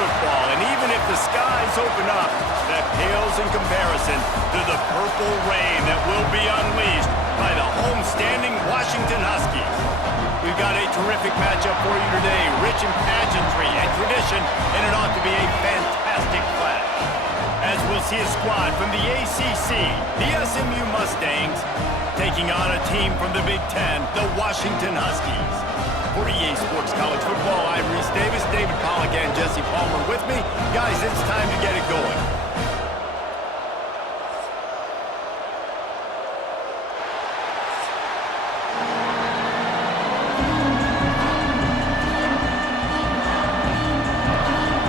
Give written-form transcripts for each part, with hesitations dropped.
football, and even if the skies open up, that pales in comparison to the purple rain that will be unleashed by the home-standing Washington Huskies. We've got a terrific matchup for you today, rich in pageantry and tradition, and it ought to be a fantastic clash. As we'll see a squad from the ACC, the SMU Mustangs, taking on a team from the Big Ten, the Washington Huskies. For EA Sports College Football, I'm Reese Davis, David Pollack, and Jesse Palmer with me. Guys, it's time to get it going.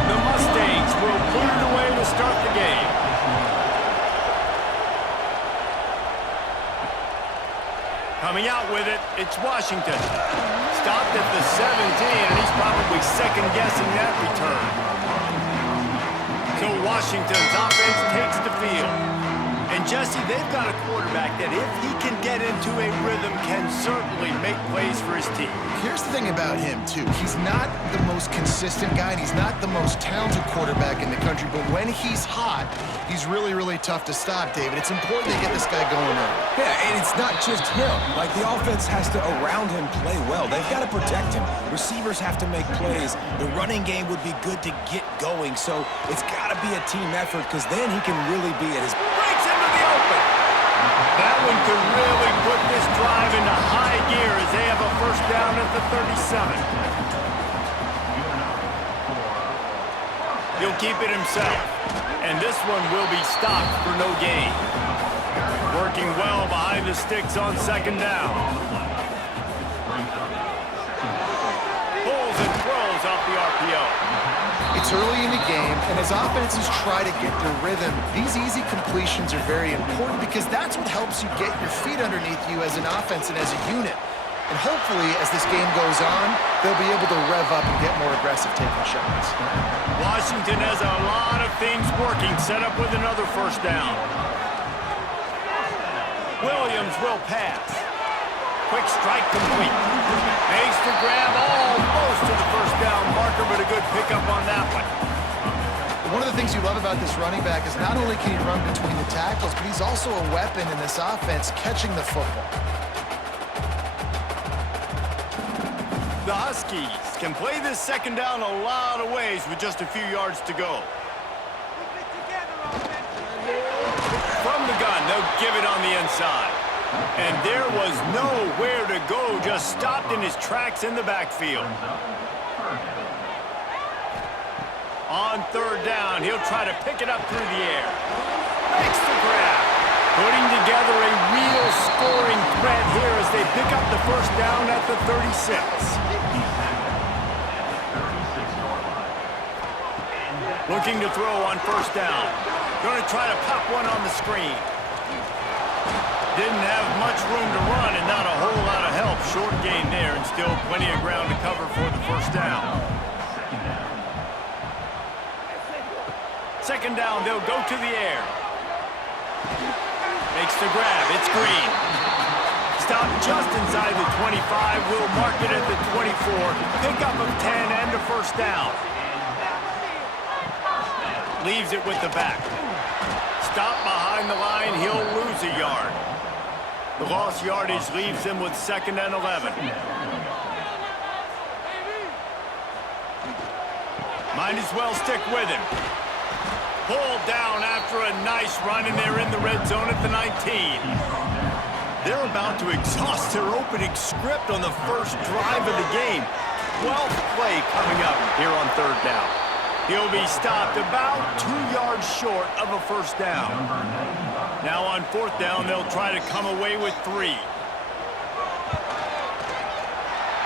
The Mustangs will put it away to start the game. Coming out with it, it's Washington. Stopped at the 17, and he's probably second-guessing that return. So Washington's offense takes the field. And Jesse, they've got a quarterback that if he can get into a rhythm, can certainly make plays for his team. Here's the thing about him, too. He's not the most consistent guy, and he's not the most talented quarterback in the country, but when he's hot, he's really, really tough to stop, David. It's important to get this guy going early. Yeah, and it's not just him. Like, the offense has to, around him, play well. They've got to protect him. Receivers have to make plays. The running game would be good to get going, so it's got to be a team effort, because then he can really be at his... Breaks into the open. That one could really put this drive into high gear as they have a first down at the 37. He'll keep it himself. And this one will be stopped for no gain. Working well behind the sticks on second down. Pulls and throws off the RPO. It's early in the game, and as offenses try to get their rhythm, these easy completions are very important because that's what helps you get your feet underneath you as an offense and as a unit. And hopefully, as this game goes on, they'll be able to rev up and get more aggressive taking shots. Washington has a lot of things working, set up with another first down. Williams will pass. Quick strike complete. Makes the grab almost to the first down marker, but a good pickup on that one. One of the things you love about this running back is not only can he run between the tackles, but he's also a weapon in this offense catching the football. The Huskies can play this second down a lot of ways with just a few yards to go. From the gun, they'll give it on the inside. And there was nowhere to go, just stopped in his tracks in the backfield. On third down, he'll try to pick it up through the air. Makes the grab. Putting together a real scoring threat here as they pick up the first down at the 36. Looking to throw on first down. Going to try to pop one on the screen. Didn't have much room to run and not a whole lot of help. Short gain there and still plenty of ground to cover for the first down. Second down, they'll go to the air. Makes the grab. It's Green. Stopped just inside the 25. We'll mark it at the 24. Pickup of 10 and a first down. Leaves it with the back. Stop behind the line. He'll lose a yard. The lost yardage leaves him with 2nd and 11. Might as well stick with him. Pulled down after a nice run, and they're in the red zone at the 19. They're about to exhaust their opening script on the first drive of the game. 12th play coming up here on third down. He'll be stopped about 2 yards short of a first down. Now on fourth down, they'll try to come away with 3.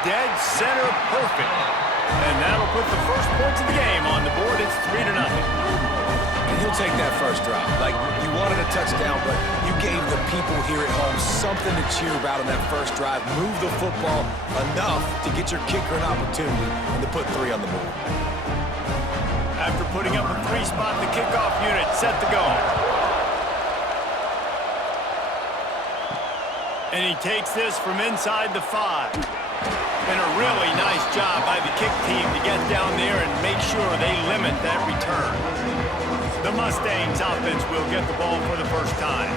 Dead center perfect. And that'll put the first points of the game on the board. It's 3-0. And he'll take that first drive. Like, you wanted a touchdown, but you gave the people here at home something to cheer about on that first drive. Move the football enough to get your kicker an opportunity and to put 3 on the board. After putting up a 3 spot, the kickoff unit set to go. And he takes this from inside the 5. Been a really nice job by the kick team to get down there and make sure they limit that return. The Mustangs offense will get the ball for the first time.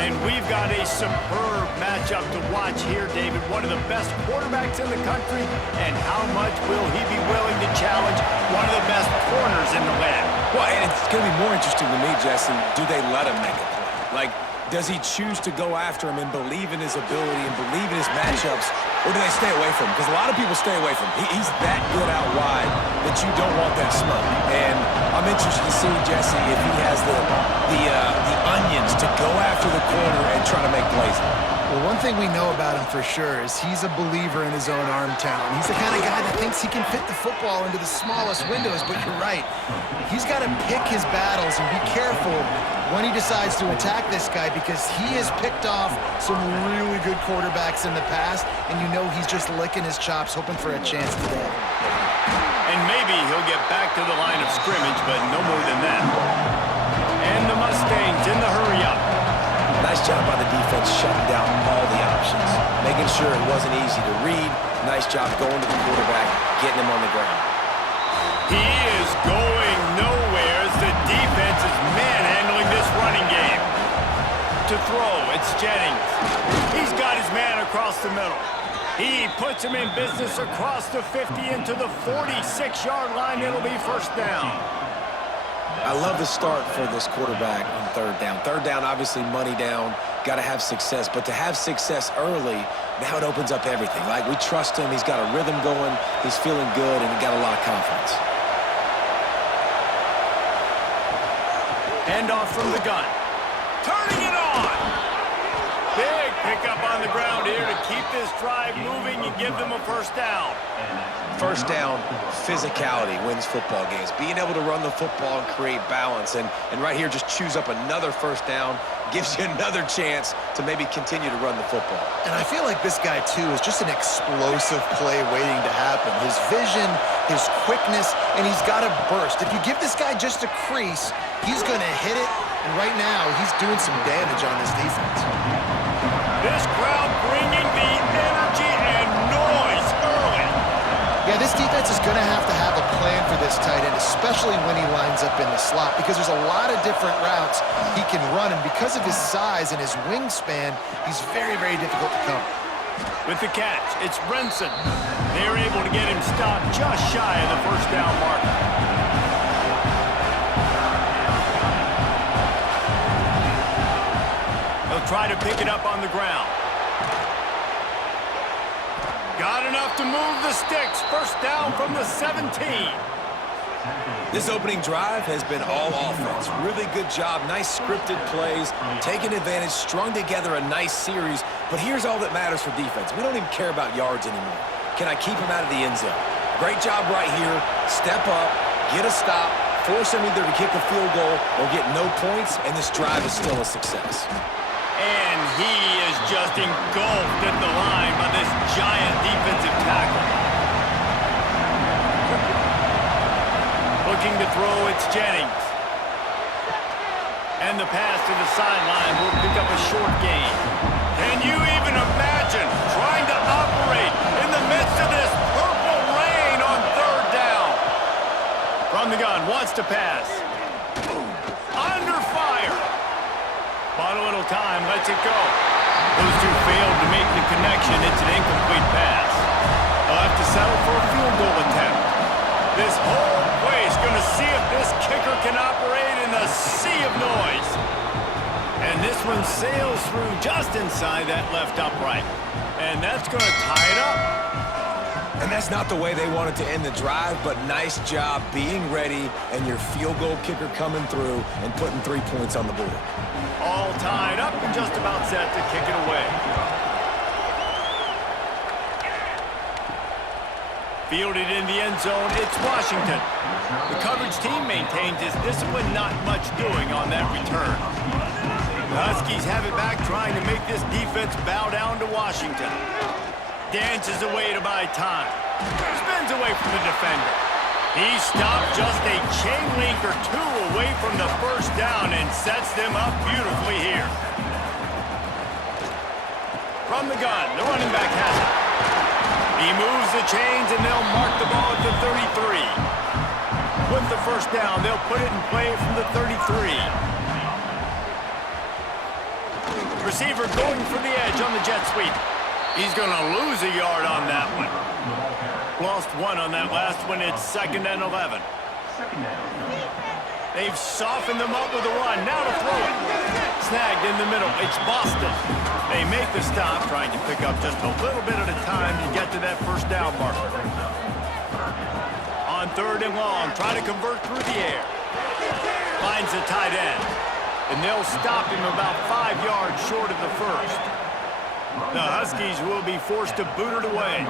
And we've got a superb matchup to watch here, David. One of the best quarterbacks in the country. And how much will he be willing to challenge one of the best corners in the land? Well, and it's going to be more interesting to me, Jesse, do they let him make a play? Like, does he choose to go after him and believe in his ability and believe in his matchups, or do they stay away from him? Because a lot of people stay away from him. He's that good out wide that you don't want that smoke. And I'm interested to see, Jesse, if he has the onions to go after the corner and try to make plays. Well, one thing we know about him for sure is he's a believer in his own arm talent. He's the kind of guy that thinks he can fit the football into the smallest windows, but you're right. He's got to pick his battles and be careful when he decides to attack this guy, because he has picked off some really good quarterbacks in the past, and you know he's just licking his chops, hoping for a chance today. And maybe he'll get back to the line of scrimmage, but no more than that. And the Mustangs in the hurry-up. Nice job by the defense shutting down all the options, making sure it wasn't easy to read. Nice job going to the quarterback, getting him on the ground. He is going nowhere as the defense is manhandling this running game. To throw, it's Jennings. He's got his man across the middle. He puts him in business across the 50 into the 46-yard line. It'll be first down. I love the start for this quarterback on third down. Third down, obviously money down, got to have success. But to have success early, now it opens up everything. Like, we trust him. He's got a rhythm going. He's feeling good, and he got a lot of confidence. Hand off from the gun. Turning it on. Big pickup on the ground here to keep this drive moving and give them a first down. First down, physicality wins football games. Being able to run the football and create balance. And right here, just choose up another first down, gives you another chance to maybe continue to run the football. And I feel like this guy, too, is just an explosive play waiting to happen. His vision, his quickness, and he's got a burst. If you give this guy just a crease, he's going to hit it. And right now, he's doing some damage on this defense. This crowd bringing the energy and noise early. Yeah, this defense is going to have a plan for this tight end, especially when he lines up in the slot, because there's a lot of different routes he can run, and because of his size and his wingspan, he's very, very difficult to cover. With the catch, it's Brinson. They're able to get him stopped just shy of the first down mark. They'll try to pick it up on the ground. Got enough to move the sticks. First down from the 17. This opening drive has been all offense. Really good job. Nice scripted plays. Taking advantage. Strung together a nice series. But here's all that matters for defense. We don't even care about yards anymore. Can I keep him out of the end zone? Great job right here. Step up. Get a stop. Force him either to kick a field goal or get no points. And this drive is still a success. And he is just engulfed at the line by this giant defensive tackle. Looking to throw, it's Jennings. And the pass to the sideline will pick up a short gain. Can you even imagine trying to operate in the midst of this purple rain on third down? From the gun, wants to pass. Under fire. Bought a little time, lets it go. Those two failed to make the connection. It's an incomplete pass. They'll have to settle for a field goal attempt. This whole place going to see if this kicker can operate in the sea of noise. And this one sails through just inside that left upright. And that's going to tie it up. And that's not the way they wanted to end the drive, but nice job being ready and your field goal kicker coming through and putting 3 points on the board. All tied up and just about set to kick it away. Fielded in the end zone, it's Washington. The coverage team maintains his discipline, not much doing on that return. The Huskies have it back, trying to make this defense bow down to Washington. Dances away to buy time. Spins away from the defender. He stopped just a chain link or two away from the first down and sets them up beautifully here. From the gun, the running back has it. He moves the chains, and they'll mark the ball at the 33. With the first down, they'll put it in play from the 33. Receiver going for the edge on the jet sweep. He's going to lose a yard on that one. Lost one on that last one. It's 2nd and 11. They've softened them up with a run. Now to throw it. Snagged in the middle. It's Boston. They make the stop, trying to pick up just a little bit at a time to get to that first down marker. On 3rd and long, try to convert through the air. Finds the tight end. And they'll stop him about 5 yards short of the first. The Huskies will be forced to boot it away.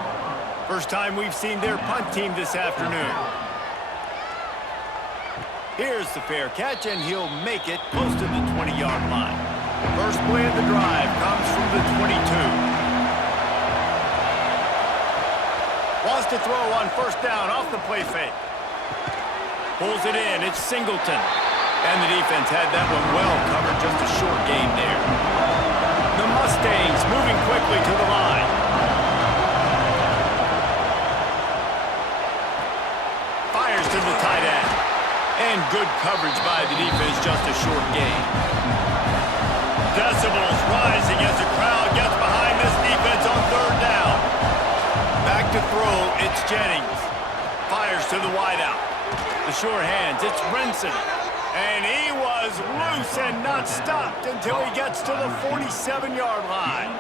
First time we've seen their punt team this afternoon. Here's the fair catch, and he'll make it close to the 20-yard line. First play of the drive comes from the 22. Wants to throw on first down off the play fake. Pulls it in. It's Singleton. And the defense had that one well covered. Just a short gain there. The Mustangs moving quickly to the line. Fires to the tight end. And good coverage by the defense, just a short gain. Decibels rising as the crowd gets behind this defense on 3rd down. Back to throw, it's Jennings. Fires to the wideout. The sure hands, it's Renson. And he was loose and not stopped until he gets to the 47-yard line.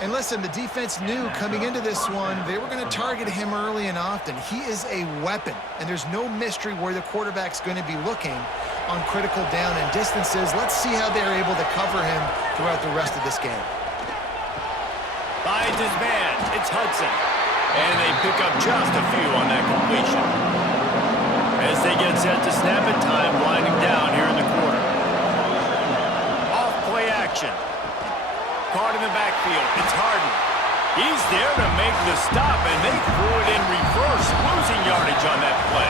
And listen, the defense knew coming into this one, they were going to target him early and often. He is a weapon, and there's no mystery where the quarterback's going to be looking on critical down and distances. Let's see how they're able to cover him throughout the rest of this game. Finds his man. It's Hudson. And they pick up just a few on that completion. As they get set to snap it, time winding down here in the quarter. Off play action. Caught in the backfield. It's Harden. He's there to make the stop, and they threw it in reverse, losing yardage on that play.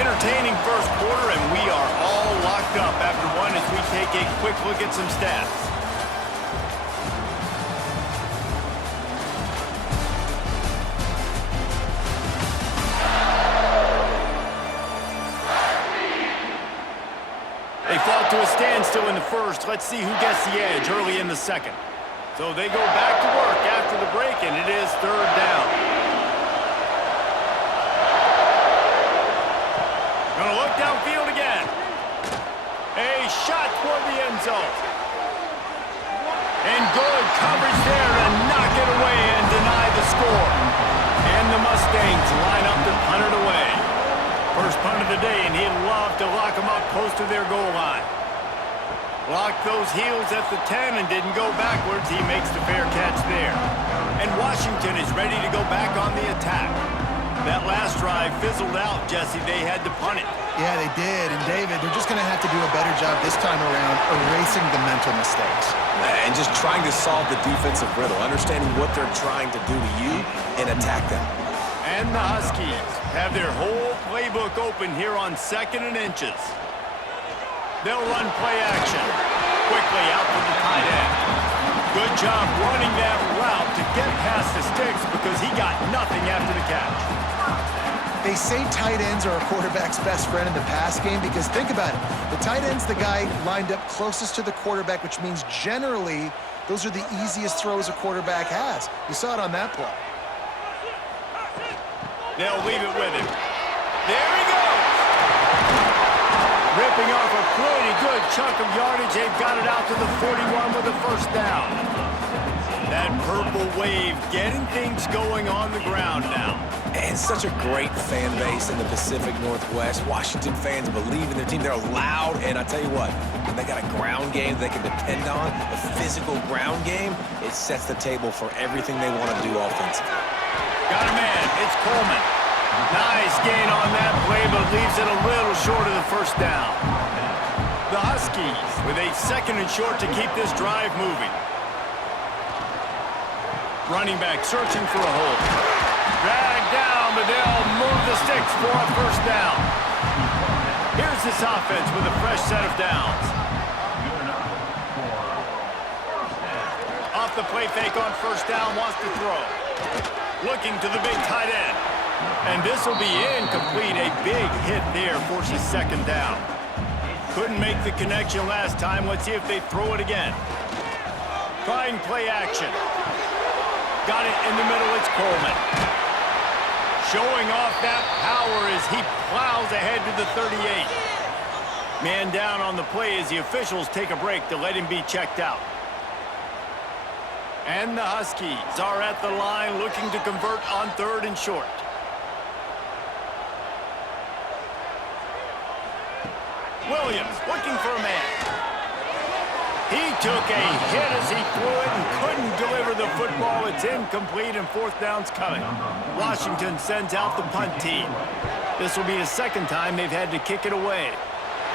Entertaining first quarter, and we are all locked up after one as we take a quick look at some stats. They fought to a standstill in the first. Let's see who gets the edge early in the second. So they go back to work after the break, and it is 3rd down. Gonna look downfield again. A shot toward the end zone. And good coverage there to knock it away and deny the score. And the Mustangs line up to punt it away. First punt of the day, and he'd love to lock them up close to their goal line. Locked those heels at the 10 and didn't go backwards. He makes the fair catch there. And Washington is ready to go back on the attack. That last drive fizzled out, Jesse. They had to punt it. Yeah, they did. And David, they're just going to have to do a better job this time around erasing the mental mistakes. And just trying to solve the defensive riddle, understanding what they're trying to do to you and attack them. And the Huskies have their whole playbook open here on 2nd and inches. They'll run play action. Quickly out to the tight end. Good job running that route to get past the sticks because he got nothing after the catch. They say tight ends are a quarterback's best friend in the pass game because think about it. The tight end's the guy lined up closest to the quarterback, which means generally those are the easiest throws a quarterback has. You saw it on that play. They'll leave it with him. There he goes! Ripping off a pretty good chunk of yardage. They've got it out to the 41 with a first down. That purple wave getting things going on the ground now. And such a great fan base in the Pacific Northwest. Washington fans believe in their team. They're loud, and I tell you what, when they got a ground game they can depend on, a physical ground game, it sets the table for everything they want to do offensively. Got a man. It's Coleman. Nice gain on that play, but leaves it a little short of the first down. The Huskies with a 2nd and short to keep this drive moving. Running back searching for a hole. Dragged down, but they'll move the sticks for a first down. Here's this offense with a fresh set of downs. Off the play fake on first down, wants to throw. Looking to the big tight end. And this will be incomplete. A big hit there forces second down. Couldn't make the connection last time. Let's see if they throw it again. Trying play action. Got it in the middle. It's Coleman. Showing off that power as he plows ahead to the 38. Man down on the play as the officials take a break to let him be checked out. And the Huskies are at the line looking to convert on 3rd and short. Williams looking for a man. He took a hit as he threw it and couldn't deliver the football. It's incomplete and 4th down's coming. Washington sends out the punt team. This will be the second time they've had to kick it away.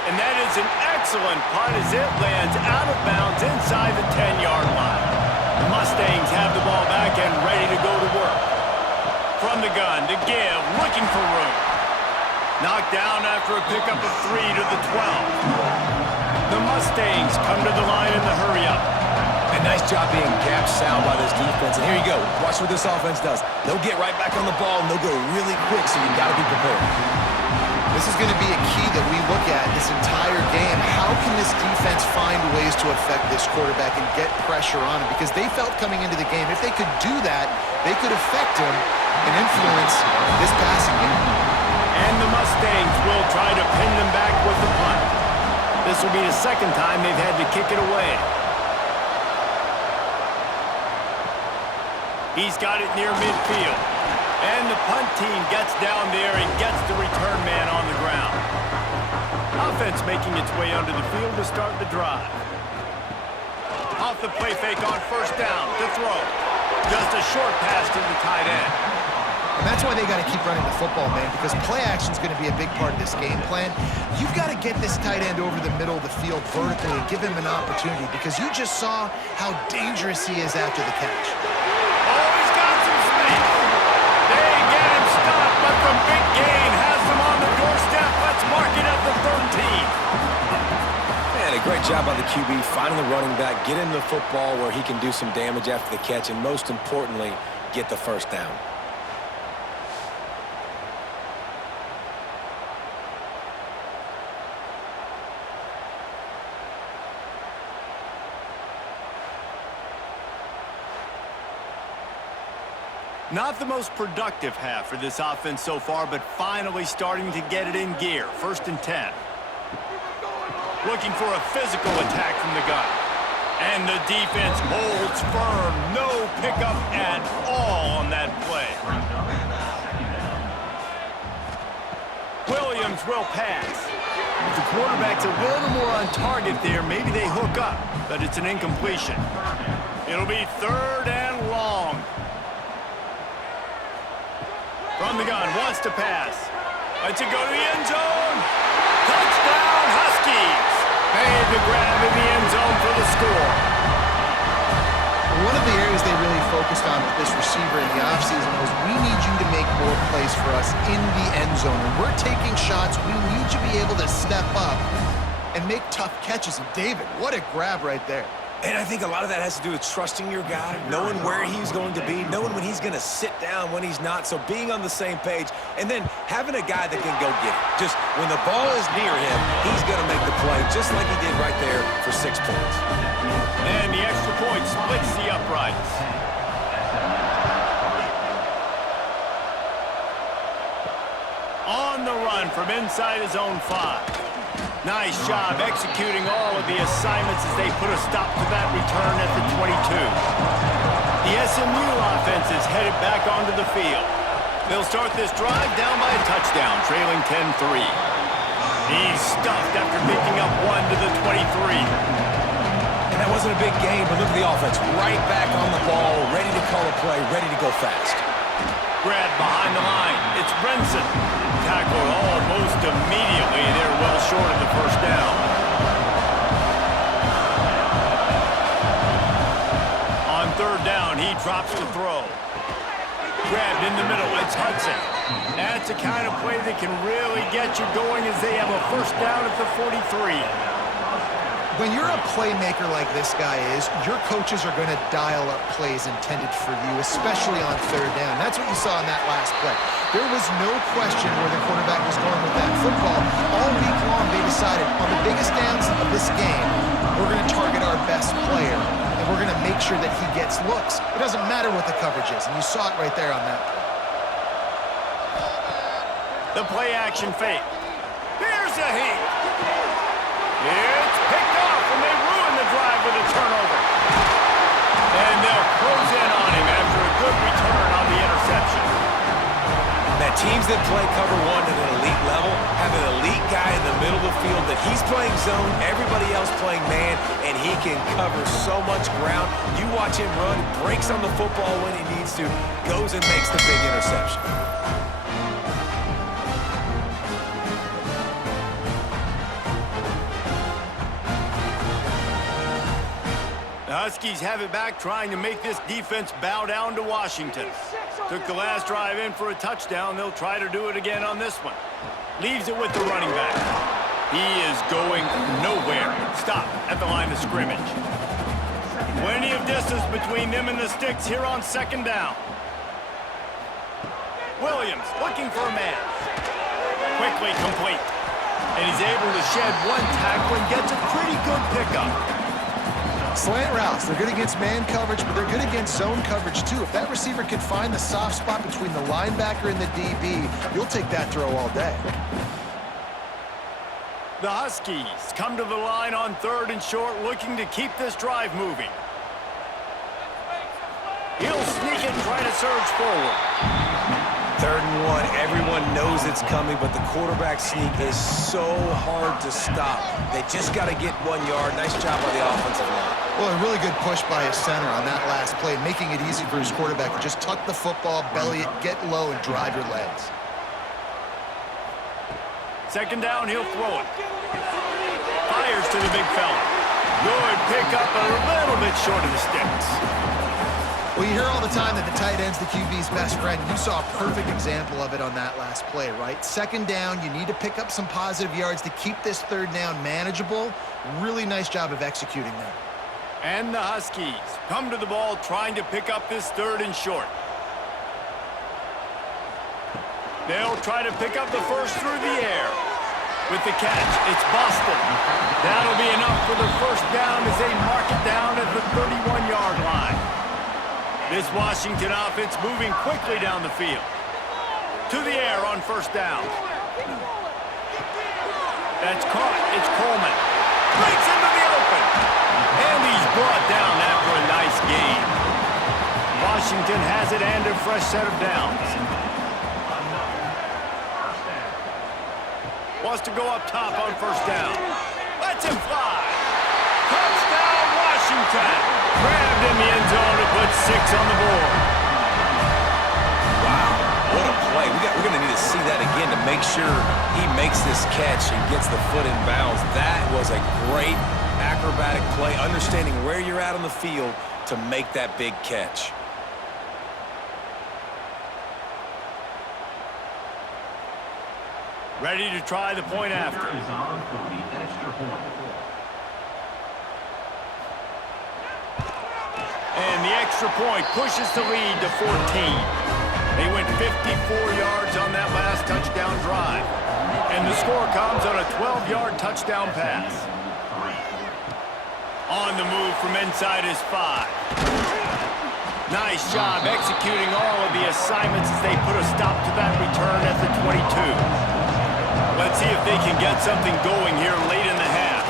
And that is an excellent punt as it lands out of bounds inside the 10-yard line. The Mustangs have the ball back and ready to go to work. From the gun to give, looking for room. Knocked down after a pickup of 3 to the 12. The Mustangs come to the line in the hurry-up. And nice job being gap sound by this defense. And here you go. Watch what this offense does. They'll get right back on the ball, and they'll go really quick, so you got to be prepared. This is going to be a key that we look at this entire game. How can this defense find ways to affect this quarterback and get pressure on him? Because they felt coming into the game, if they could do that, they could affect him and influence this passing game. And the Mustangs will try to pin them back with the punt. This will be the second time they've had to kick it away. He's got it near midfield. And the punt team gets down there and gets the return man on the ground. Offense making its way onto the field to start the drive. Off the play fake on 1st down to throw. Just a short pass to the tight end. And that's why they got to keep running the football, man, because play action is going to be a big part of this game plan. You've got to get this tight end over the middle of the field vertically and give him an opportunity, because you just saw how dangerous he is after the catch. Oh, he's got some space. They get him stopped, but the big gain has them on the doorstep. Let's mark it at the 13. Man, a great job by the QB, finding the running back, get him the football where he can do some damage after the catch, and most importantly, get the 1st down. Not the most productive half for this offense so far, but finally starting to get it in gear. 1st and 10. Looking for a physical attack from the gun. And the defense holds firm. No pickup at all on that play. Williams will pass. If the quarterback's a little more on target there, maybe they hook up, but it's an incompletion. It'll be 3rd and long. From the gun, wants to pass. Lets it go to the end zone. Touchdown, Huskies. Made the grab in the end zone for the score. One of the areas they really focused on with this receiver in the offseason was, we need you to make more plays for us in the end zone. When we're taking shots, we need you to be able to step up and make tough catches. And David, what a grab right there. And I think a lot of that has to do with trusting your guy, knowing where he's going to be, knowing when he's going to sit down, when he's not. So being on the same page, and then having a guy that can go get it. Just when the ball is near him, he's going to make the play, just like he did right there for 6 points. And the extra point splits the uprights. On the run from inside his own 5. Nice job executing all of the assignments as they put a stop to that return at the 22. The SMU offense is headed back onto the field. They'll start this drive down by a touchdown, trailing 10-3. He's stuffed after picking up 1 to the 23. And that wasn't a big game, but look at the offense. Right back on the ball, ready to call a play, ready to go fast. Grab behind the line. It's Brenson. Tackled almost immediately. They're well short of the 1st down. On 3rd down, he drops the throw. Grabbed in the middle. It's Hudson. That's the kind of play that can really get you going as they have a 1st down at the 43. When you're a playmaker like this guy is, your coaches are going to dial up plays intended for you, especially on third down. That's what you saw in that last play. There was no question where the quarterback was going with that football. All week long, they decided on the biggest downs of this game, we're going to target our best player, and we're going to make sure that he gets looks. It doesn't matter what the coverage is, and you saw it right there on that play. The play action fake. Here's a heat. It's picked off, and they ruin the drive with a turnover. And they'll close in on him after a good return on the interception. That teams that play cover one at an elite level have an elite guy in the middle of the field that he's playing zone, everybody else playing man, and he can cover so much ground. You watch him run, breaks on the football when he needs to, goes and makes the big interception. The Huskies have it back, trying to make this defense bow down to Washington. Took the last drive in for a touchdown. They'll try to do it again on this one. Leaves it with the running back. He is going nowhere. Stop at the line of scrimmage. Plenty of distance between them and the sticks here on second down. Williams looking for a man. Quickly complete. And he's able to shed one tackle and gets a pretty good pickup. Slant routes, they're good against man coverage, but they're good against zone coverage too. If that receiver can find the soft spot between the linebacker and the DB, you'll take that throw all day. The Huskies come to the line on third and short, looking to keep this drive moving. He'll sneak it and try to surge forward. Third and one, everyone knows it's coming, but the quarterback sneak is so hard to stop. They just got to get 1 yard. Nice job by the offensive line. Well, a really good push by his center on that last play, making it easy for his quarterback to just tuck the football, belly it, get low, and drive your legs. Second down, he'll throw it. Fires to the big fella. Good pickup, a little bit short of the sticks. Well, you hear all the time that the tight end's the QB's best friend. You saw a perfect example of it on that last play, right? Second down, you need to pick up some positive yards to keep this third down manageable. Really nice job of executing that. And the Huskies come to the ball trying to pick up this third and short. They'll try to pick up the first through the air. With the catch, it's Boston. That'll be enough for the first down as they mark it down at the 31-yard line. This Washington offense moving quickly down the field. To the air on first down. That's caught. It's Coleman. Breaks into the open. And he's brought down after a nice gain. Washington has it and a fresh set of downs. Wants to go up top on first down. Lets him fly. Touchdown, Washington. Grabbed in the end zone to put 6 on the board. Wow, what a play. We're going to need to see that again to make sure he makes this catch and gets the foot in bounds. That was a great acrobatic play, understanding where you're at on the field to make that big catch. Ready to try the point after. And the extra point pushes the lead to 14. They went 54 yards on that last touchdown drive. And the score comes on a 12-yard touchdown pass. On the move from inside his 5. Nice job executing all of the assignments as they put a stop to that return at the 22. Let's see if they can get something going here late in the half.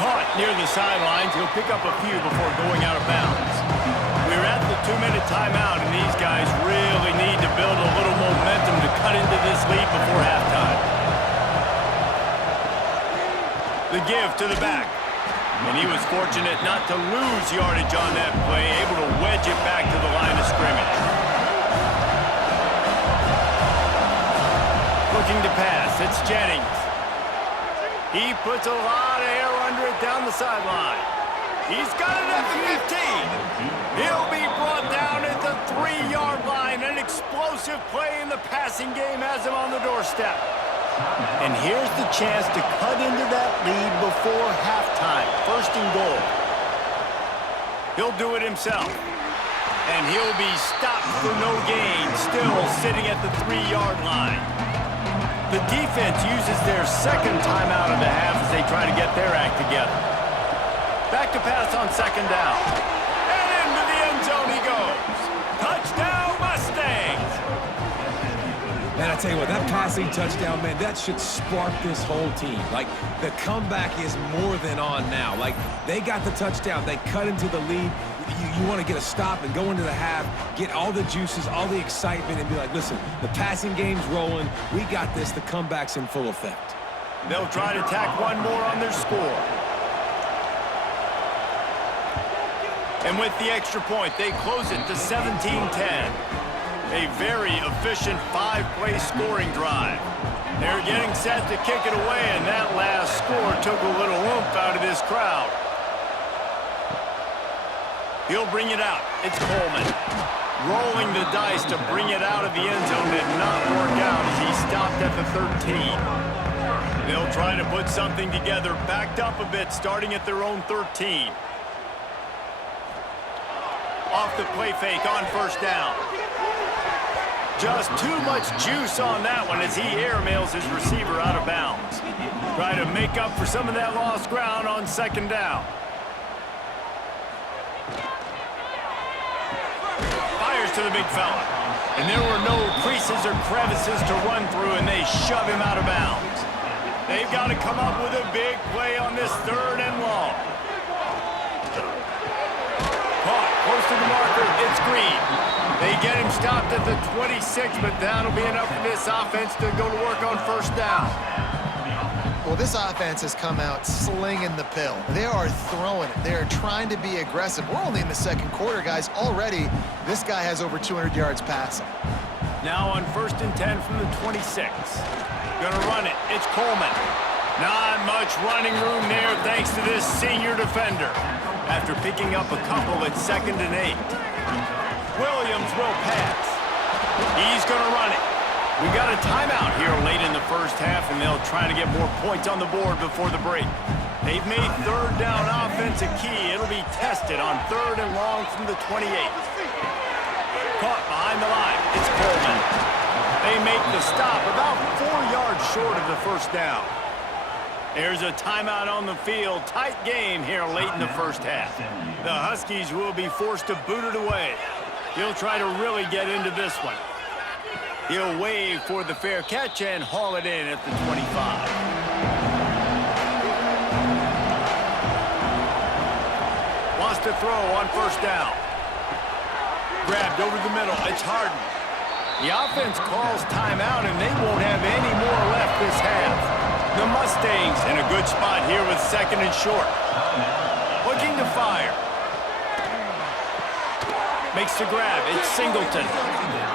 Caught near the sidelines. He'll pick up a few before going out of bounds. We're at the 2-minute timeout, and these guys really need to build a little momentum to cut into this lead before halftime. The give to the back. And he was fortunate not to lose yardage on that play, able to wedge it back to the line of scrimmage. Looking to pass, it's Jennings. He puts a lot of air under it down the sideline. He's got it at the 15. He'll be brought down at the 3-yard line. An explosive play in the passing game has him on the doorstep. And here's the chance to cut into that lead before halftime. First and goal. He'll do it himself. And he'll be stopped for no gain, still sitting at the 3-yard line. The defense uses their second timeout of the half as they try to get their act together. Back to pass on second down. And into the end zone he goes. Touchdown, Mustangs! Man, I tell you what, that passing touchdown, man, that should spark this whole team. Like, the comeback is more than on now. Like, they got the touchdown. They cut into the lead. You want to get a stop and go into the half, get all the juices, all the excitement, and be like, listen, the passing game's rolling. We got this. The comeback's in full effect. They'll try to tack one more on their score. And with the extra point, they close it to 17-10. A very efficient 5-play scoring drive. They're getting set to kick it away, and that last score took a little oomph out of this crowd. He'll bring it out. It's Coleman. Rolling the dice to bring it out of the end zone did not work out as he stopped at the 13. They'll try to put something together, backed up a bit, starting at their own 13. Off the play fake on first down. Just too much juice on that one as he airmails his receiver out of bounds. Try to make up for some of that lost ground on second down. Fires to the big fella. And there were no creases or crevices to run through, and they shove him out of bounds. They've got to come up with a big play on this third and long. Caught close to the marker. It's Green. They get him stopped at the 26, but that'll be enough for this offense to go to work on first down. Well, this offense has come out slinging the pill. They are throwing it. They are trying to be aggressive. We're only in the second quarter, guys. Already, this guy has over 200 yards passing. Now on first and 10 from the 26. Gonna run it. It's Coleman. Not much running room there thanks to this senior defender. After picking up a couple at 2nd and 8. Williams will pass. He's going to run it. We got a timeout here late in the first half, and they'll try to get more points on the board before the break. They've made third down offense a key. It'll be tested on third and long from the 28. Caught behind the line. It's Coleman. They make the stop about 4 yards short of the first down. There's a timeout on the field. Tight game here late in the first half. The Huskies will be forced to boot it away. He'll try to really get into this one. He'll wave for the fair catch and haul it in at the 25. Wants to throw on first down. Grabbed over the middle. It's Harden. The offense calls timeout, and they won't have any more left this half. The Mustangs in a good spot here with 2nd and short. Looking to fire. Makes the grab. It's Singleton.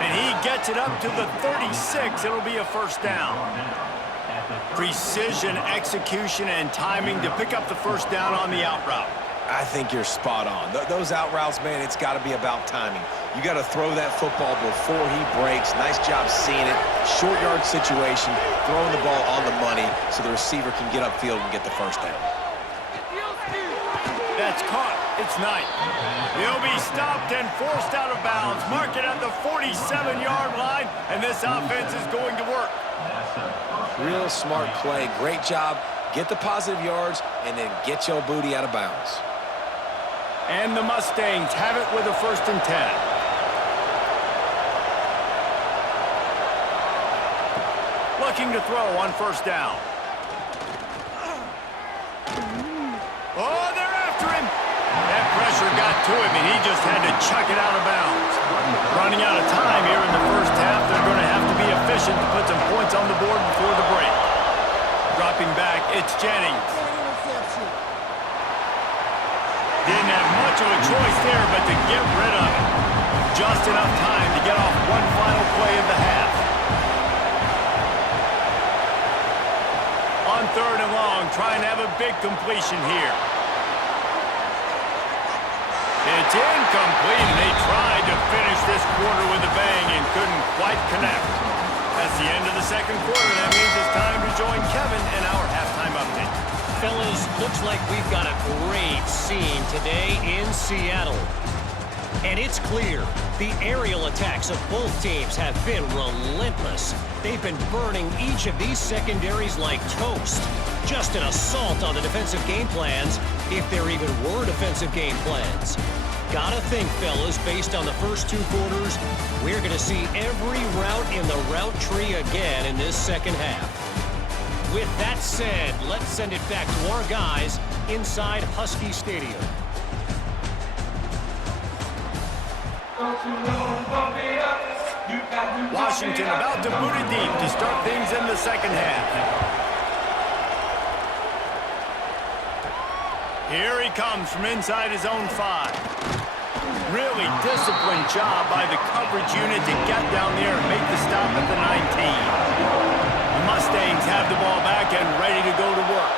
And he gets it up to the 36. It'll be a first down. Precision, execution, and timing to pick up the first down on the out route. I think you're spot on. Those out routes, man, it's got to be about timing. You got to throw that football before he breaks. Nice job seeing it. Short yard situation, throwing the ball on the money so the receiver can get upfield and get the first down. That's caught. It's Knight. He'll be stopped and forced out of bounds. Mark it at the 47-yard line, and this offense is going to work. Real smart play. Great job. Get the positive yards, and then get your booty out of bounds. And the Mustangs have it with a first and 10. Looking to throw on first down. Oh, they're after him. That pressure got to him, and he just had to chuck it out of bounds. Running out of time here in the first half, they're going to have to be efficient to put some points on the board before the break. Dropping back, it's Jennings. Didn't have much of a choice there, but to get rid of it. Just enough time to get off one final play of the half. On third and long, trying to have a big completion here. It's incomplete, and they tried to finish this quarter with a bang and couldn't quite connect. That's the end of the second quarter. That means it's time to join Kevin in our halftime update. Fellas, looks like we've got a great scene today in Seattle. And it's clear, the aerial attacks of both teams have been relentless. They've been burning each of these secondaries like toast. Just an assault on the defensive game plans, if there even were defensive game plans. Gotta think, fellas, based on the first two quarters, we're gonna see every route in the route tree again in this second half. With that said, let's send it back to our guys inside Husky Stadium. Washington about to boot it deep to start things in the second half. Here he comes from inside his own 5. Really disciplined job by the coverage unit to get down there and make the stop at the 19. The Mustangs have the ball back and ready to go to work.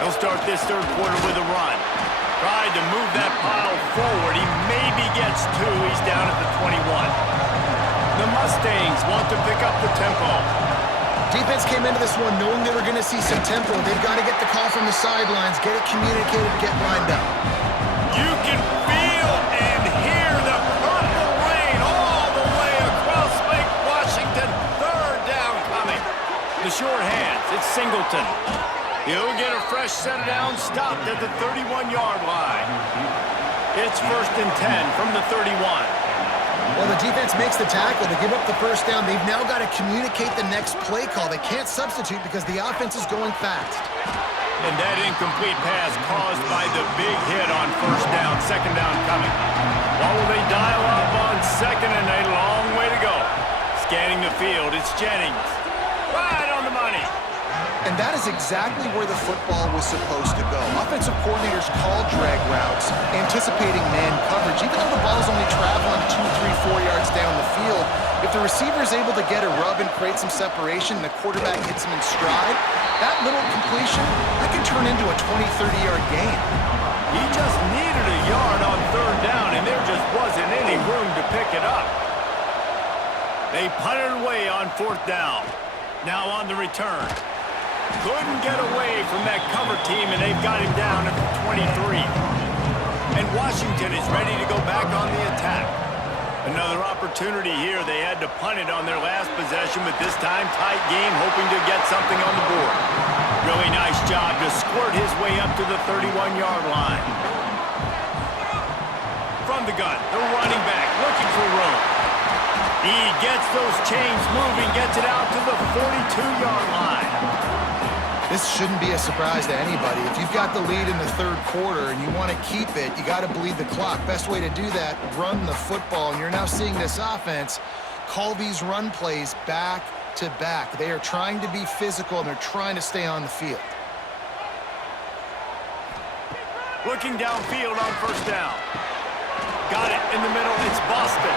They'll start this third quarter with a run. Tried to move that pile forward. He maybe gets 2. He's down at the 21. The Mustangs want to pick up the tempo. Defense came into this one knowing they were going to see some tempo. They've got to get the call from the sidelines, get it communicated, get lined up. You can feel and hear the purple rain all the way across Lake Washington. Third down coming. The short hands, it's Singleton. He'll get a fresh set of downs stopped at the 31-yard line. It's 1st and 10 from the 31. Well, the defense makes the tackle. They give up the first down. They've now got to communicate the next play call. They can't substitute because the offense is going fast. And that incomplete pass caused by the big hit on first down. Second down coming. What will they dial up on second and a long way to go? Scanning the field, it's Jennings. Right on the money. And that is exactly where the football was supposed to go. Offensive coordinators call drag routes, anticipating man coverage. Even though the ball is only traveling 2, 3, 4 yards down the field, if the receiver is able to get a rub and create some separation and the quarterback hits him in stride, that little completion, that can turn into a 20, 30-yard gain. He just needed a yard on third down, and there just wasn't any room to pick it up. They punted away on fourth down. Now on the return. Couldn't get away from that cover team, and they've got him down at the 23. And Washington is ready to go back on the attack. Another opportunity here. They had to punt it on their last possession, but this time tight game, hoping to get something on the board. Really nice job to squirt his way up to the 31-yard line. From the gun, the running back looking for room. He gets those chains moving, gets it out to the 42-yard line. This shouldn't be a surprise to anybody. If you've got the lead in the third quarter and you want to keep it, you got to bleed the clock. Best way to do that, run the football. And you're now seeing this offense call these run plays back to back. They are trying to be physical, and they're trying to stay on the field. Looking downfield on first down. Got it in the middle. It's Boston.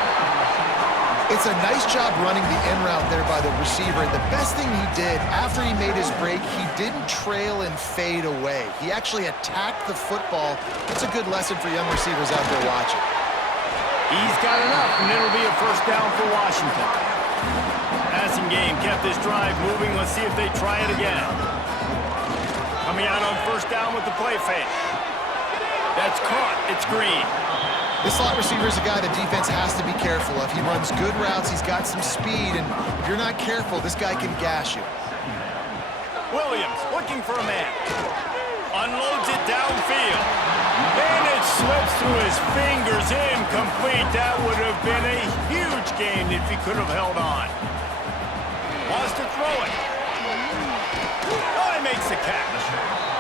It's a nice job running the in route there by the receiver. And the best thing he did after he made his break, he didn't trail and fade away. He actually attacked the football. That's a good lesson for young receivers out there watching. He's got enough, and it'll be a first down for Washington. Passing game kept this drive moving. Let's see if they try it again. Coming out on first down with the play fake. That's caught. It's Green. This slot receiver is a guy the defense has to be careful of. He runs good routes. He's got some speed, and if you're not careful, this guy can gash you. Williams looking for a man. Unloads it downfield. And it slips through his fingers. Incomplete. That would have been a huge gain if he could have held on. Wants to throw it. Oh, he makes the catch.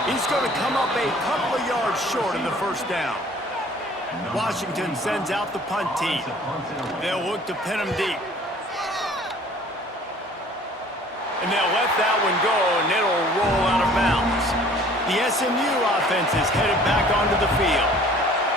He's going to come up a couple of yards short of the first down. Washington sends out the punt team. They'll look to pin him deep. And they'll let that one go, and it'll roll out of bounds. The SMU offense is headed back onto the field.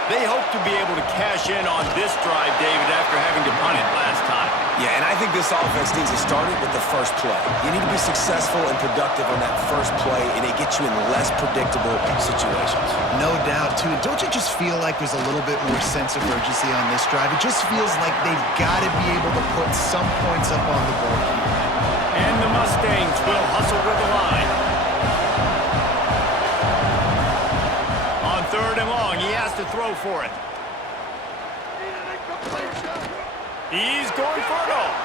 They hope to be able to cash in on this drive, David, after having to punt it last time. Yeah, and I think this offense needs to start it with the first play. You need to be successful and productive on that first play, and it gets you in less predictable situations. No doubt, too. Don't you just feel like there's a little bit more sense of urgency on this drive? It just feels like they've got to be able to put some points up on the board here. And the Mustangs will hustle with the line. On 3rd and long, he has to throw for it. He's going for it all.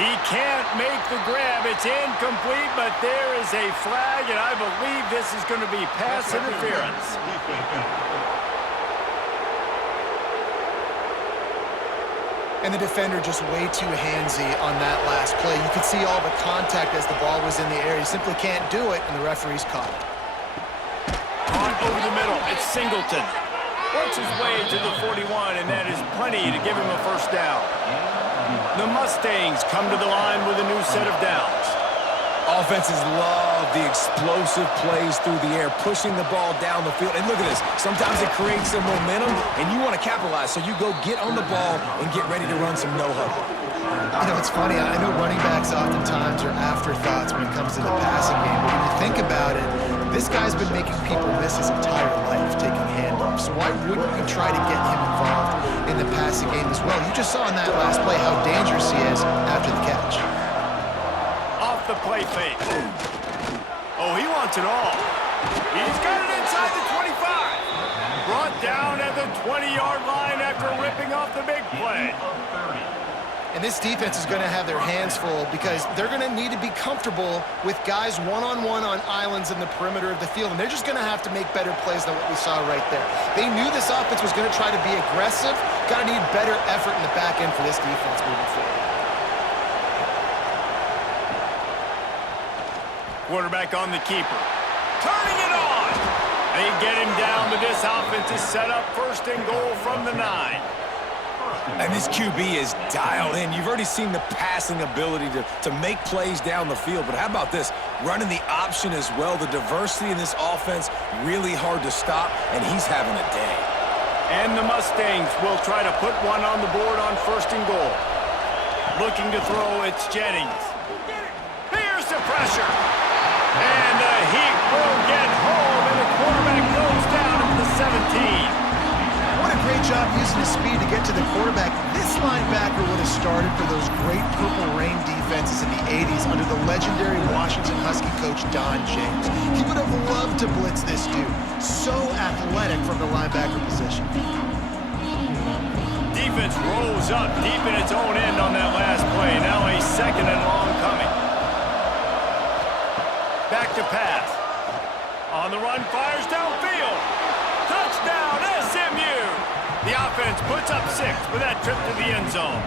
He can't make the grab. It's incomplete, but there is a flag, and I believe this is going to be pass interference. And the defender just way too handsy on that last play. You could see all the contact as the ball was in the air. He simply can't do it, and the referee's caught it. On over the middle, it's Singleton. Works his way to the 41, and that is plenty to give him a first down. The Mustangs come to the line with a new set of downs. Offenses love the explosive plays through the air, pushing the ball down the field. And look at this. Sometimes it creates some momentum, and you want to capitalize. So you go get on the ball and get ready to run some no-huddle. You know, it's funny. I know running backs oftentimes are afterthoughts when it comes to the passing game. But when you think about it, this guy's been making people miss his entire life taking handoffs. So why wouldn't you try to get him involved in the passing game as well? You just saw in that last play how dangerous he is after the catch. Off the play fake. Oh, he wants it all. He's got it inside the 25. Brought down at the 20-yard line after ripping off the big play. And this defense is going to have their hands full because they're going to need to be comfortable with guys one-on-one on islands in the perimeter of the field. And they're just going to have to make better plays than what we saw right there. They knew this offense was going to try to be aggressive. Got to need better effort in the back end for this defense moving forward. Quarterback on the keeper. Turning it on. They get him down, but this offense is set up 1st and goal from the 9. And this QB is dialed in. You've already seen the passing ability to make plays down the field. But how about this? Running the option as well. The diversity in this offense, really hard to stop, and he's having a day. And the Mustangs will try to put one on the board on 1st and goal. Looking to throw, it's Jennings. Here's the pressure. And the Heat will get home, and the quarterback goes down at the 17. What a great job using his speed to get to the quarterback. This linebacker would have started for those great Purple Rain defenses in the 80s under the legendary Washington Husky coach Don James. He would have loved to blitz this dude. So athletic from the linebacker position. Defense rolls up deep in its own end on that last play. Now a 2nd and long coming. Back to pass. On the run, fires downfield. Touchdown, SMU! The offense puts up 6 with that trip to the end zone.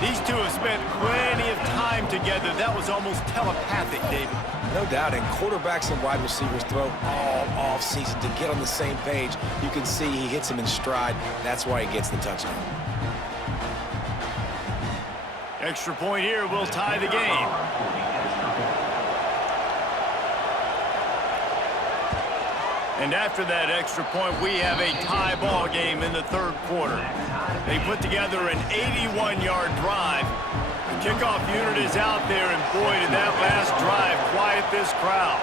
These two have spent plenty of time together. That was almost telepathic, David. No doubt, and quarterbacks and wide receivers throw all off-season to get on the same page. You can see he hits him in stride. That's why he gets the touchdown. Extra point here will tie the game. And after that extra point, we have a tie ball game in the 3rd quarter. They put together an 81-yard drive. The kickoff unit is out there, and boy, did that last drive quiet this crowd.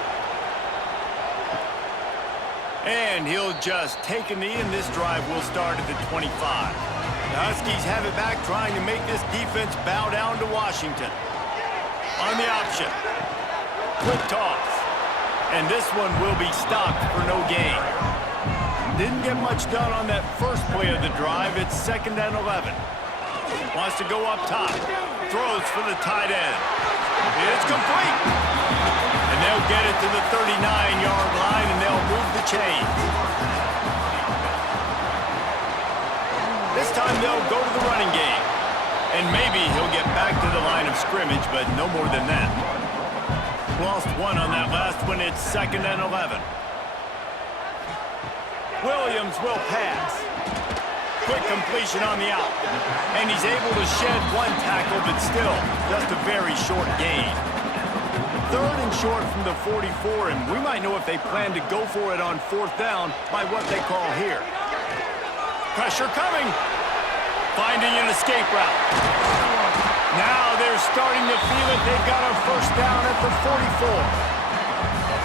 And he'll just take a knee, and this drive will start at the 25. The Huskies have it back, trying to make this defense bow down to Washington. On the option. Quick toss. And this one will be stopped for no gain. Didn't get much done on that first play of the drive. It's 2nd and 11. Wants to go up top. Throws for the tight end. It's complete. And they'll get it to the 39-yard line, and they'll move the chains. This time they'll go to the running game. And maybe he'll get back to the line of scrimmage, but no more than that. Lost 1 on that last one. It's 2nd and 11. Williams will pass. Quick completion on the out. And he's able to shed 1 tackle, but still just a very short gain. Third and short from the 44, and we might know if they plan to go for it on fourth down by what they call here. Pressure coming. Finding an escape route. Now they're starting to feel it. They've got a first down at the 44.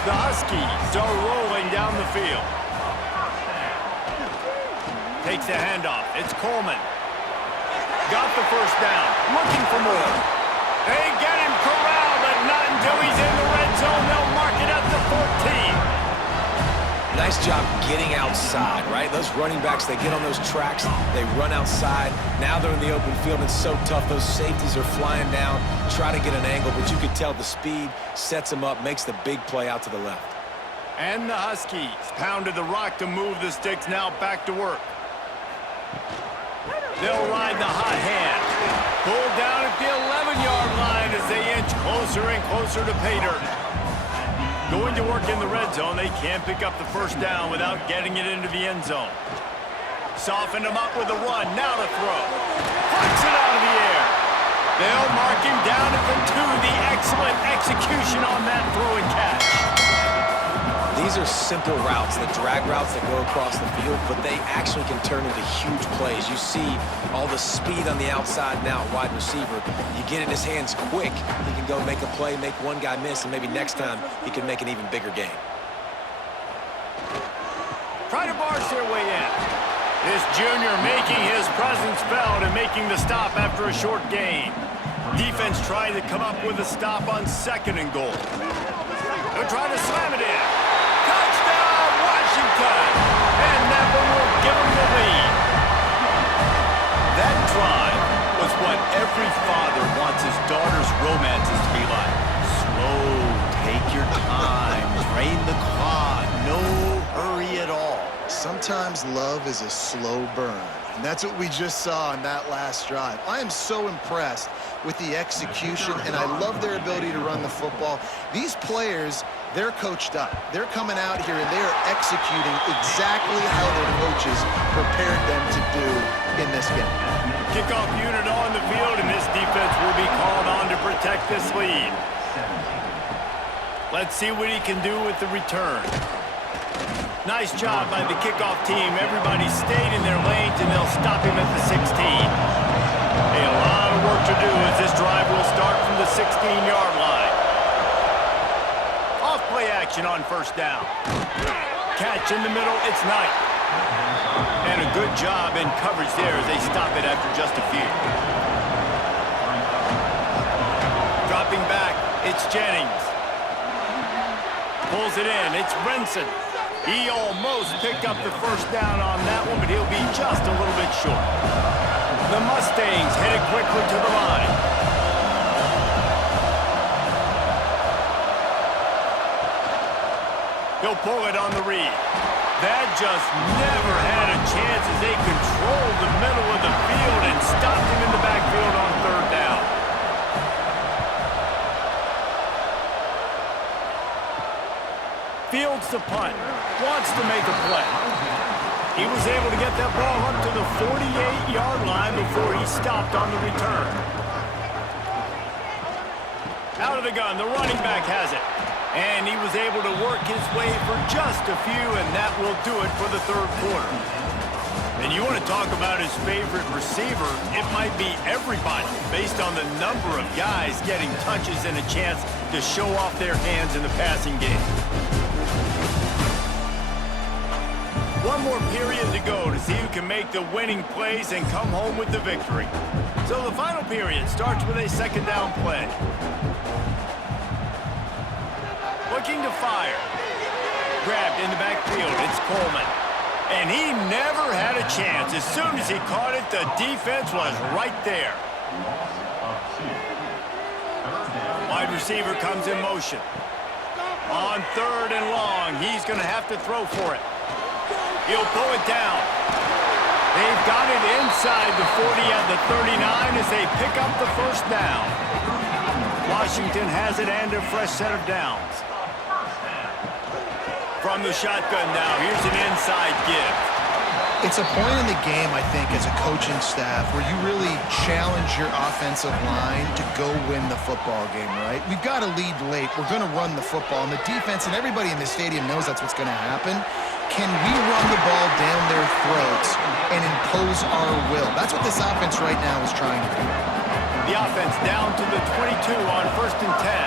The Huskies are rolling down the field. Takes the handoff. It's Coleman. Got the first down. Looking for more. They get him corralled, but not until he's in the red zone. They'll mark it at the 14. Nice job getting outside, right? Those running backs, they get on those tracks, they run outside. Now they're in the open field. It's so tough. Those safeties are flying down, try to get an angle, but you could tell the speed sets them up, makes the big play out to the left. And the Huskies pounded the rock to move the sticks. Now back to work. They'll ride the hot hand. Pulled down at the 11-yard line as they inch closer and closer to pay dirt. Going to work in the red zone, they can't pick up the first down without getting it into the end zone. Soften him up with a run, now to throw. Puts it out of the air. They'll mark him down at the 2. The excellent execution on that throw and catch. These are simple routes, the drag routes that go across the field, but they actually can turn into huge plays. You see all the speed on the outside now, wide receiver. You get in his hands quick, he can go make a play, make one guy miss, and maybe next time he can make an even bigger gain. Try to barge their way in. This junior making his presence felt and making the stop after a short gain. Defense trying to come up with a stop on 2nd and goal. They're trying to slam it in. Touchdown, Washington! And that one will give them the lead. That drive was what every father wants his daughter's romances to be like. Slow, take your time, drain the clock, no hurry at all. Sometimes love is a slow burn, and that's what we just saw on that last drive. I am so impressed with the execution, and I love their ability to run the football. These players, they're coached up. They're coming out here, and they are executing exactly how their coaches prepared them to do in this game. Kickoff unit on the field, and this defense will be called on to protect this lead. Let's see what he can do with the return. Nice job by the kickoff team. Everybody stayed in their lanes, and they'll stop him at the 16. A lot of work to do as this drive will start from the 16-yard line. Off play action on first down. Catch in the middle, it's Knight. And a good job in coverage there as they stop it after just a few. Dropping back, it's Jennings. Pulls it in, it's Renson. He almost picked up the first down on that one, but he'll be just a little bit short. The Mustangs headed quickly to the line. He'll pull it on the read. That just never had a chance as they controlled the middle of the field and stopped him in the backfield on 3rd down. Fields the punt. Wants to make a play. He was able to get that ball up to the 48-yard line before he stopped on the return. Out of the gun, the running back has it. And he was able to work his way for just a few, and that will do it for the 3rd quarter. And you want to talk about his favorite receiver, it might be everybody, based on the number of guys getting touches and a chance to show off their hands in the passing game. One more period to go to see who can make the winning plays and come home with the victory. So the final period starts with a 2nd down play. Looking to fire. Grabbed in the backfield, it's Coleman. And he never had a chance. As soon as he caught it, the defense was right there. Wide receiver comes in motion. On 3rd and long, he's going to have to throw for it. He'll pull it down. They've got it inside the 40 at the 39 as they pick up the first down. Washington has it and a fresh set of downs. From the shotgun now, here's an inside give. It's a point in the game, I think, as a coaching staff where you really challenge your offensive line to go win the football game, right? We've got to lead late. We're going to run the football. And the defense and everybody in the stadium knows that's what's going to happen. Can we run the ball down their throats and impose our will? That's what this offense right now is trying to do. The offense down to the 22 on 1st and 10.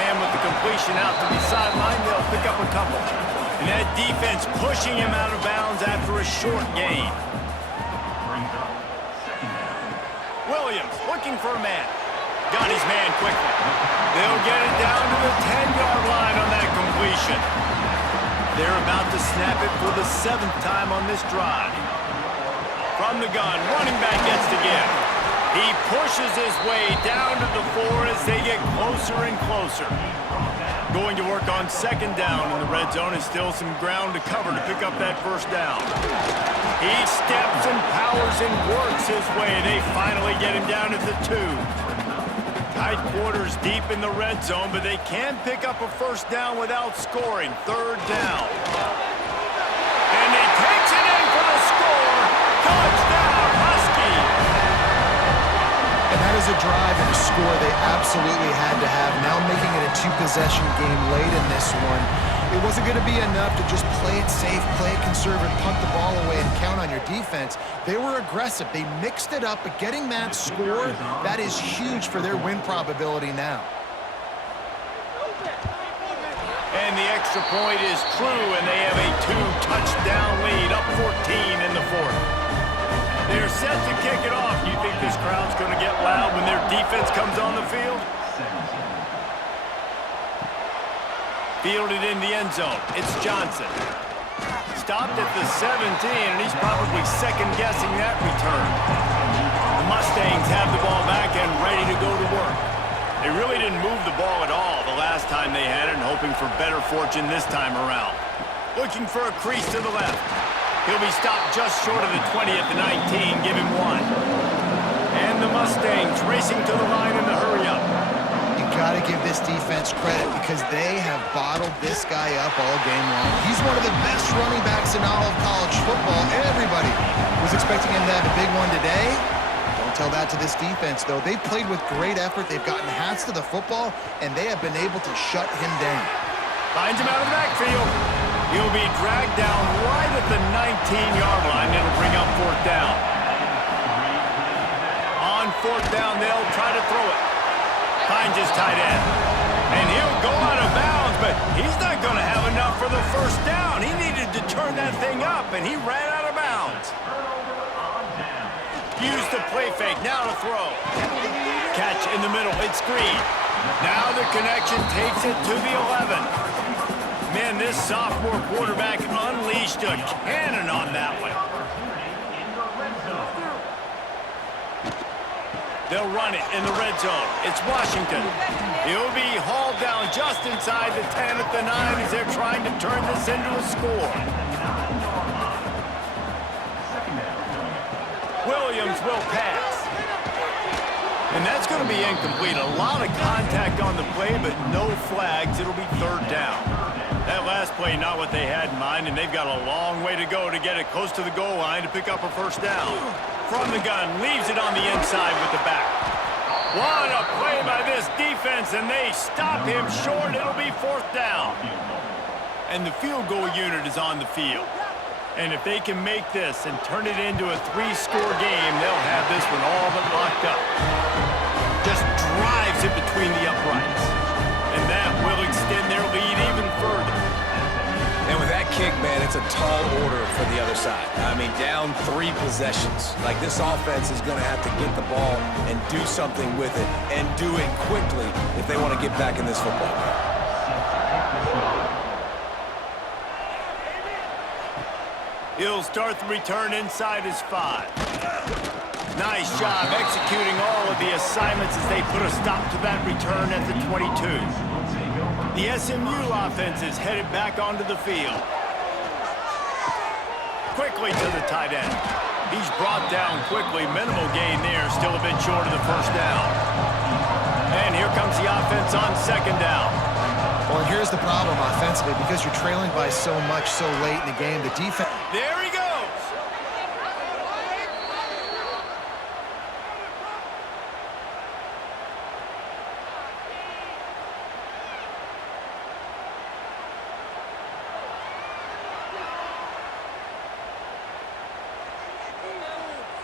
And with the completion out to the sideline, they'll pick up a couple. And that defense pushing him out of bounds after a short gain. Williams looking for a man. Got his man quickly. They'll get it down to the 10-yard line on that completion. They're about to snap it for the 7th time on this drive. From the gun, running back gets to give. He pushes his way down to the 4 as they get closer and closer. Going to work on 2nd down in the red zone, and still some ground to cover to pick up that 1st down. He steps and powers and works his way. They finally get him down at the 2. Tight quarters deep in the red zone, but they can pick up a 1st down without scoring. 3rd down. And he takes it in for the score. Touchdown, Husky! And that is a drive and a score they absolutely had to have. Now making it a 2-possession game late in this one. It wasn't going to be enough to just play it safe, play it conservative, punt the ball away, and count on your defense. They were aggressive. They mixed it up, but getting that score, that is huge for their win probability now. And the extra point is true, and they have a 2-touchdown lead, up 14 in the 4th. They're set to kick it off. Do you think this crowd's going to get loud when their defense comes on the field? Fielded in the end zone. It's Johnson. Stopped at the 17, and he's probably second-guessing that return. The Mustangs have the ball back and ready to go to work. They really didn't move the ball at all the last time they had it, and hoping for better fortune this time around. Looking for a crease to the left. He'll be stopped just short of the 20 at the 19. Give him 1. And the Mustangs racing to the line in the hurry-up. You got to give this defense credit because they have bottled this guy up all game long. He's one of the best running backs in all of college football. Everybody was expecting him to have a big one today. Don't tell that to this defense, though. They've played with great effort. They've gotten hats to the football, and they have been able to shut him down. Finds him out of the backfield. He'll be dragged down right at the 19-yard line. It'll bring up 4th down. On 4th down, they'll try to throw it. Finds his tight end. And he'll go out of bounds, but he's not going to have enough for the 1st down. He needed to turn that thing up, and he ran out of bounds. Use the play fake. Now to throw. Catch in the middle. It's Green. Now the connection takes it to the 11. Man, this sophomore quarterback unleashed a cannon on that one. They'll run it in the red zone. It's Washington. He'll be hauled down just inside the 10 at the 9 as they're trying to turn this into a score. Williams will pass. And that's going to be incomplete. A lot of contact on the play, but no flags. It'll be 3rd down. That last play, not what they had in mind, and they've got a long way to go to get it close to the goal line to pick up a 1st down. From the gun, leaves it on the inside with the back. What a play by this defense, and they stop him short. It'll be 4th down. And the field goal unit is on the field. And if they can make this and turn it into a 3-score game, they'll have this one all but locked up. Just drives it between the uprights. And that will extend their lead even further. And with that kick, man, it's a tall order for the other side. I mean, down 3 possessions. Like, this offense is going to have to get the ball and do something with it, and do it quickly if they want to get back in this football game. He'll start the return inside his 5. Nice job executing all of the assignments as they put a stop to that return at the 22. The SMU offense is headed back onto the field. Quickly to the tight end. He's brought down quickly. Minimal gain there. Still a bit short of the 1st down. And here comes the offense on 2nd down. Well, and here's the problem offensively. Because you're trailing by so much so late in the game, the defense... There he goes.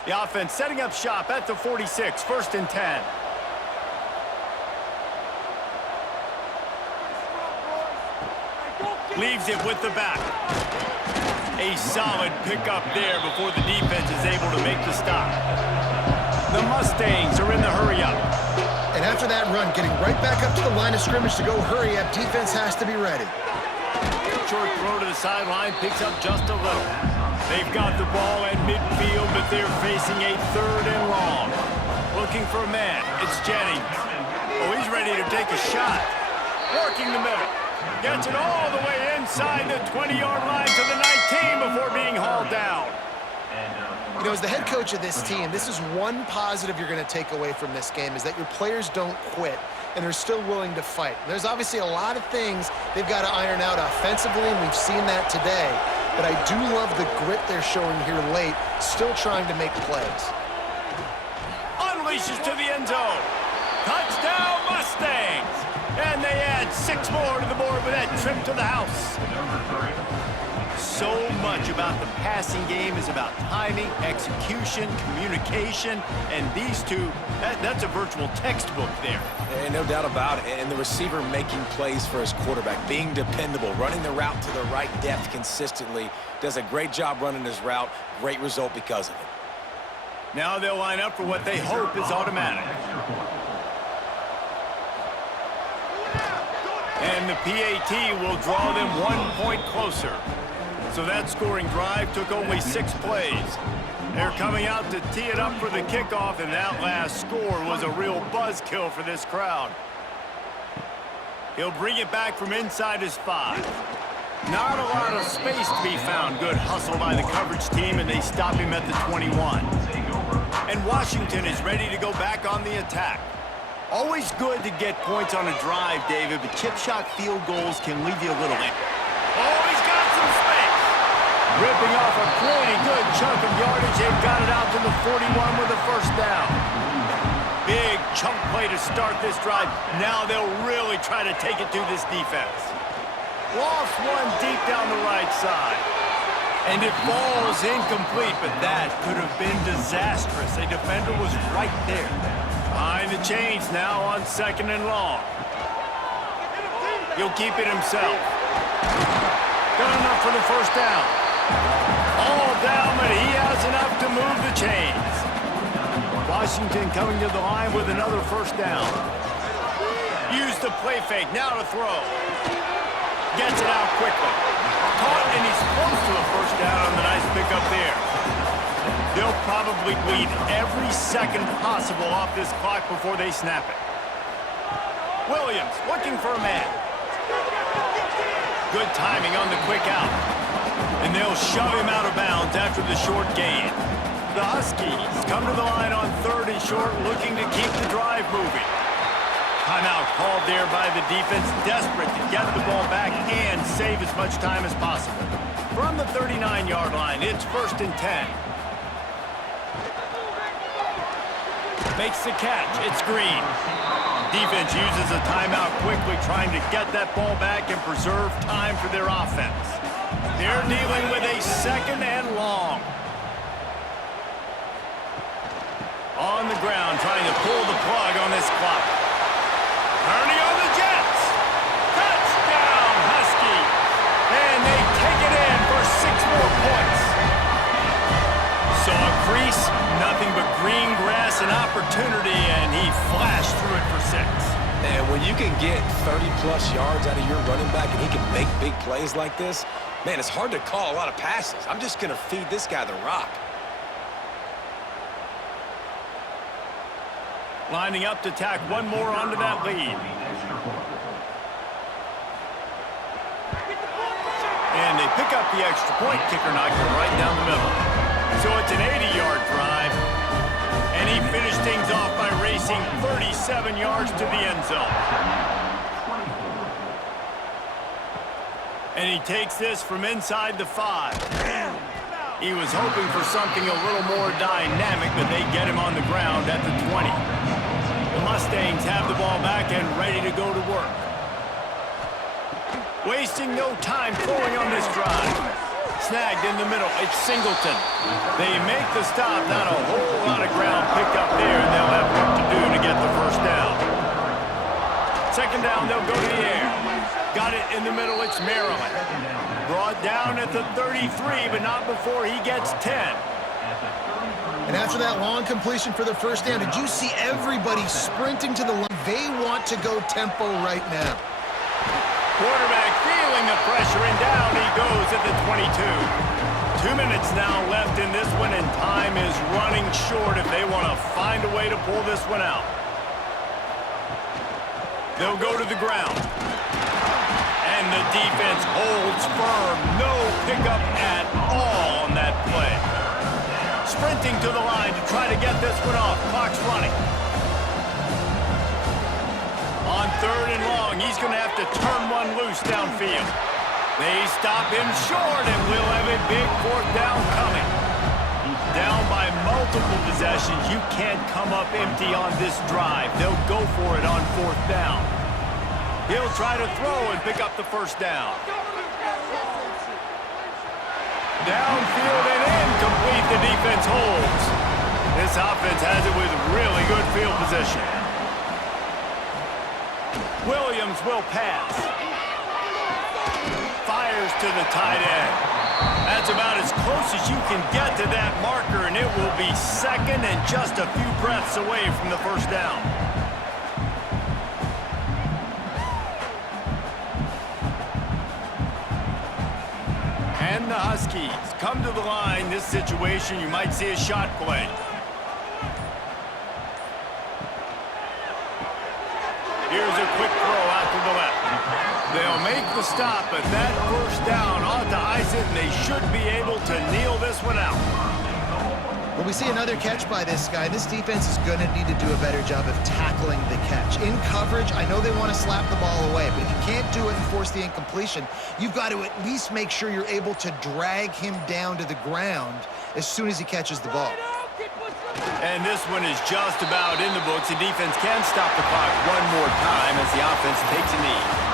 The offense setting up shop at the 46, 1st and 10. Leaves it with the back. A solid pickup there before the defense is able to make the stop. The Mustangs are in the hurry-up. And after that run, getting right back up to the line of scrimmage to go hurry up, defense has to be ready. Short throw to the sideline, picks up just a little. They've got the ball at midfield, but they're facing a 3rd and long. Looking for a man. It's Jennings. Oh, he's ready to take a shot. Working the middle. Gets it all the way inside the 20-yard line to the 19 before being hauled down. You know, as the head coach of this team, this is one positive you're going to take away from this game, is that your players don't quit, and they're still willing to fight. There's obviously a lot of things they've got to iron out offensively, and we've seen that today. But I do love the grit they're showing here late, still trying to make plays. Unleashes to the end zone. Touchdown, Mustangs! And they add 6 more to the board with that trip to the house. So much about the passing game is about timing, execution, communication, and these two, that's a virtual textbook there. And no doubt about it. And the receiver making plays for his quarterback, being dependable, running the route to the right depth consistently, does a great job running his route. Great result because of it. Now they'll line up for what they hope is automatic. And the PAT will draw them 1 point closer. So that scoring drive took only 6 plays. They're coming out to tee it up for the kickoff, and that last score was a real buzzkill for this crowd. He'll bring it back from inside his 5. Not a lot of space to be found. Good hustle by the coverage team, and they stop him at the 21. And Washington is ready to go back on the attack. Always good to get points on a drive, David, but chip shot field goals can leave you a little in. Oh, he's got some space. Ripping off a pretty good chunk of yardage. They've got it out to the 41 with a 1st down. Big chunk play to start this drive. Now they'll really try to take it to this defense. Lost one deep down the right side. And it falls incomplete, but that could have been disastrous. A defender was right there. Behind the chains now on 2nd and long. He'll keep it himself. Got enough for the 1st down. All down, but he has enough to move the chains. Washington coming to the line with another 1st down. Use the play fake, now to throw. Gets it out quickly. Caught, and he's close to a 1st down on the nice pickup there. They'll probably bleed every second possible off this clock before they snap it. Williams looking for a man. Good timing on the quick out. And they'll shove him out of bounds after the short gain. The Huskies come to the line on 3rd and short, looking to keep the drive moving. Timeout called there by the defense, desperate to get the ball back and save as much time as possible. From the 39-yard line, it's 1st and 10. Makes the catch. It's Green. Defense uses a timeout quickly, trying to get that ball back and preserve time for their offense. They're dealing with a 2nd and long. On the ground, trying to pull the plug on this clock. Turning on the Jets. Touchdown, Huskies. And they take it in for 6 more points. Saw a crease, nothing but green grass and opportunity, and he flashed through it for 6. And when you can get 30-plus yards out of your running back and he can make big plays like this, man, it's hard to call a lot of passes. I'm just going to feed this guy the rock. Lining up to tack one more onto that lead. And they pick up the extra point. Kicker knocked it right down the middle. So it's an 80-yard drive. And he finished things off by racing 37 yards to the end zone. And he takes this from inside the 5. He was hoping for something a little more dynamic, but they get him on the ground at the 20. The Mustangs have the ball back and ready to go to work. Wasting no time throwing on this drive. Snagged in the middle. It's Singleton. They make the stop. Not a whole lot of ground picked up there, and they'll have work to do to get the first down. Second down, they'll go to the air. Got it in the middle. It's Maryland. Brought down at the 33, but not before he gets 10. And after that long completion for the first down, did you see everybody sprinting to the line? They want to go tempo right now. Quarterback feeling the pressure, and down he goes at the 22. 2 minutes now left in this one, and time is running short if they want to find a way to pull this one out. They'll go to the ground. And the defense holds firm. No pickup at all on that play. Sprinting to the line to try to get this one off. Clock's running. On 3rd and long, he's going to have to turn one loose downfield. They stop him short, and we'll have a big 4th down coming. Down by multiple possessions. You can't come up empty on this drive. They'll go for it on 4th down. He'll try to throw and pick up the first down. Downfield and incomplete. The defense holds. This offense has it with really good field position. Williams will pass. Fires to the tight end. That's about as close as you can get to that marker, and it will be second and just a few breaths away from the first down. And the Huskies come to the line. This situation, you might see a shot play. Here's a quick throw out to the left. They'll make the stop, but that first down ought to ice it, and they should be able to kneel this one out. Well, we see another catch by this guy. This defense is going to need to do a better job of tackling the catch. In coverage, I know they want to slap the ball away, but if you can't do it and force the incompletion, you've got to at least make sure you're able to drag him down to the ground as soon as he catches the ball. And this one is just about in the books. The defense can stop the clock one more time as the offense takes a knee.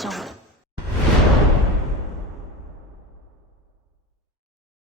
so much.